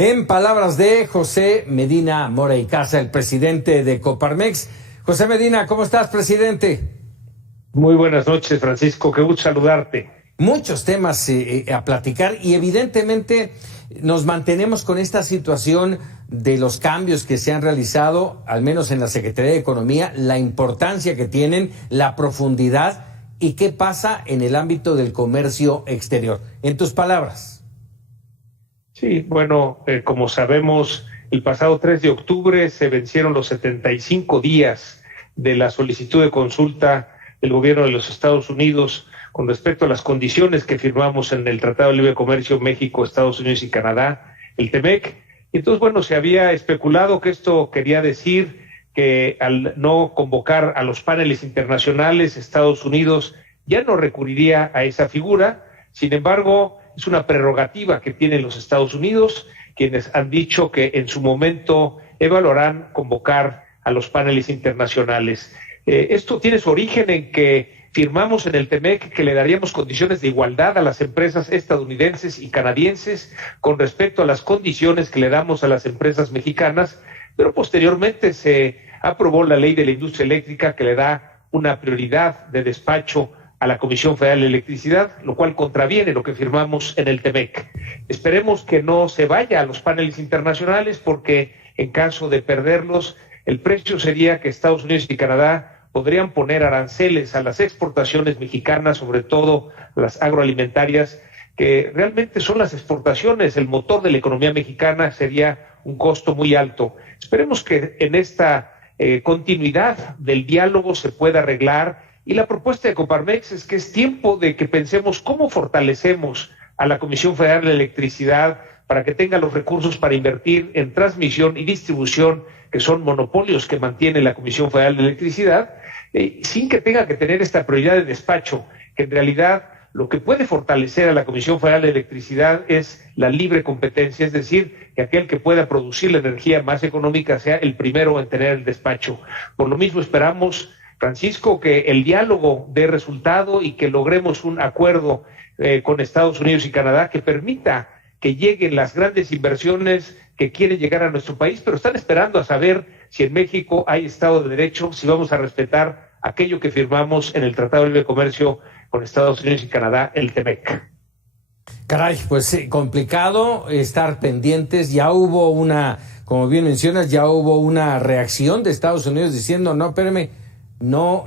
En palabras de José Medina Mora y Casa, el presidente de Coparmex. José Medina, ¿cómo estás, presidente? Muy buenas noches, Francisco, qué gusto saludarte. Muchos temas a platicar y evidentemente nos mantenemos con esta situación de los cambios que se han realizado, al menos en la Secretaría de Economía, la importancia que tienen, la profundidad y qué pasa en el ámbito del comercio exterior. En tus palabras. Sí, bueno, como sabemos, el pasado 3 de octubre se vencieron los 75 días de la solicitud de consulta del gobierno de los Estados Unidos con respecto a las condiciones que firmamos en el Tratado de Libre Comercio México, Estados Unidos y Canadá, el TEMEC. Y entonces, bueno, se había especulado que esto quería decir que al no convocar a los paneles internacionales, Estados Unidos ya no recurriría a esa figura. Sin embargo, es una prerrogativa que tienen los Estados Unidos, quienes han dicho que en su momento evaluarán convocar a los paneles internacionales. Esto tiene su origen en que firmamos en el TEMEC que le daríamos condiciones de igualdad a las empresas estadounidenses y canadienses con respecto a las condiciones que le damos a las empresas mexicanas, pero posteriormente se aprobó la ley de la industria eléctrica que le da una prioridad de despacho a la Comisión Federal de Electricidad, lo cual contraviene lo que firmamos en el TEMEC. Esperemos que no se vaya a los paneles internacionales porque en caso de perderlos, el precio sería que Estados Unidos y Canadá podrían poner aranceles a las exportaciones mexicanas, sobre todo las agroalimentarias, que realmente son las exportaciones, el motor de la economía mexicana, sería un costo muy alto. Esperemos que en esta continuidad del diálogo se pueda arreglar, y la propuesta de Coparmex es que es tiempo de que pensemos cómo fortalecemos a la Comisión Federal de Electricidad para que tenga los recursos para invertir en transmisión y distribución, que son monopolios que mantiene la Comisión Federal de Electricidad, sin que tenga que tener esta prioridad de despacho, que en realidad lo que puede fortalecer a la Comisión Federal de Electricidad es la libre competencia, es decir, que aquel que pueda producir la energía más económica sea el primero en tener el despacho. Por lo mismo esperamos, Francisco, que el diálogo dé resultado y que logremos un acuerdo con Estados Unidos y Canadá que permita que lleguen las grandes inversiones que quieren llegar a nuestro país, pero están esperando a saber si en México hay Estado de Derecho, si vamos a respetar aquello que firmamos en el Tratado de Libre Comercio con Estados Unidos y Canadá, el TEMEC. Caray, pues sí, complicado estar pendientes. Ya hubo una, como bien mencionas, ya hubo una reacción de Estados Unidos diciendo, no, espérame, no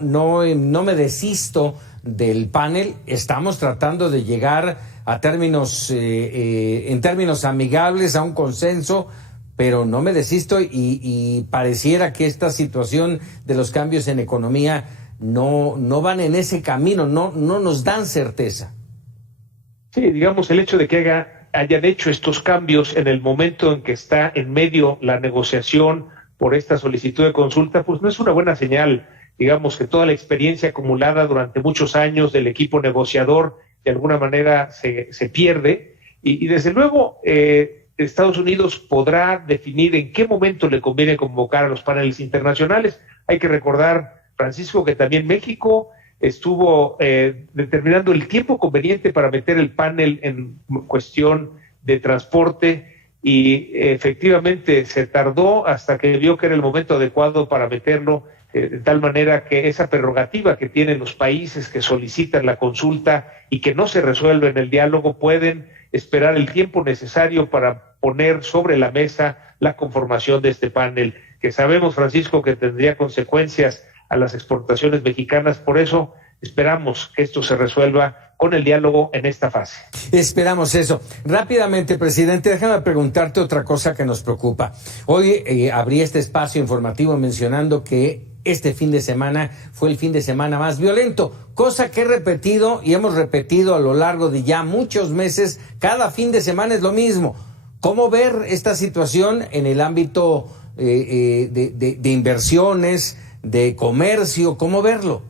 me desisto del panel, estamos tratando de llegar a términos, en términos amigables, a un consenso, pero no me desisto y pareciera que esta situación de los cambios en economía no van en ese camino, no nos dan certeza. Sí, digamos, el hecho de que hayan hecho estos cambios en el momento en que está en medio la negociación por esta solicitud de consulta, pues no es una buena señal. Digamos que toda la experiencia acumulada durante muchos años del equipo negociador de alguna manera se pierde y desde luego Estados Unidos podrá definir en qué momento le conviene convocar a los paneles internacionales. Hay que recordar, Francisco, que también México estuvo determinando el tiempo conveniente para meter el panel en cuestión de transporte y efectivamente se tardó hasta que vio que era el momento adecuado para meterlo, de tal manera que esa prerrogativa que tienen los países que solicitan la consulta y que no se resuelve en el diálogo pueden esperar el tiempo necesario para poner sobre la mesa la conformación de este panel, que sabemos, Francisco, que tendría consecuencias a las exportaciones mexicanas. Por eso esperamos que esto se resuelva con el diálogo en esta fase. Esperamos eso. Rápidamente, presidente, déjame preguntarte otra cosa que nos preocupa. Hoy abrí este espacio informativo mencionando que este fin de semana fue el fin de semana más violento, cosa que he repetido y hemos repetido a lo largo de ya muchos meses. Cada fin de semana es lo mismo. ¿Cómo ver esta situación en el ámbito de inversiones, de comercio? ¿Cómo verlo?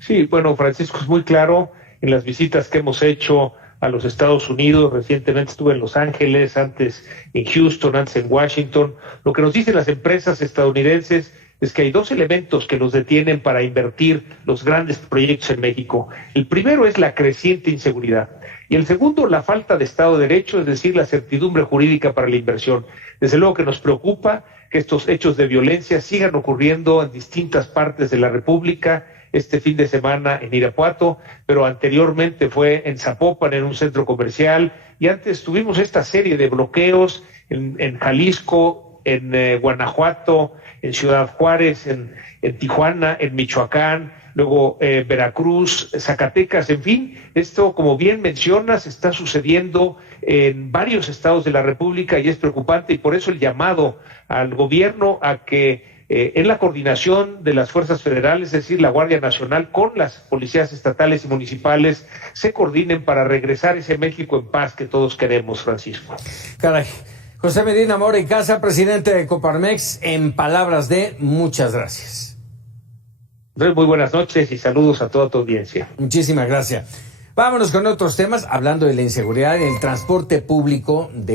Sí, bueno, Francisco, es muy claro en las visitas que hemos hecho a los Estados Unidos. Recientemente estuve en Los Ángeles, antes en Houston, antes en Washington. Lo que nos dicen las empresas estadounidenses es que hay dos elementos que nos detienen para invertir los grandes proyectos en México. El primero es la creciente inseguridad y el segundo, la falta de Estado de Derecho, es decir, la certidumbre jurídica para la inversión. Desde luego que nos preocupa que estos hechos de violencia sigan ocurriendo en distintas partes de la República. Este fin de semana en Irapuato, pero anteriormente fue en Zapopan, en un centro comercial, y antes tuvimos esta serie de bloqueos en Jalisco, en Guanajuato, en Ciudad Juárez, en Tijuana, en Michoacán, luego Veracruz, Zacatecas, en fin, esto, como bien mencionas, está sucediendo en varios estados de la República y es preocupante, y por eso el llamado al gobierno a que en la coordinación de las fuerzas federales, es decir, la Guardia Nacional con las policías estatales y municipales, se coordinen para regresar ese México en paz que todos queremos, Francisco. Caray. José Medina Mora y Casa, presidente de Coparmex, en palabras de muchas gracias. Muy buenas noches y saludos a toda tu audiencia. Muchísimas gracias. Vámonos con otros temas, hablando de la inseguridad en el transporte público de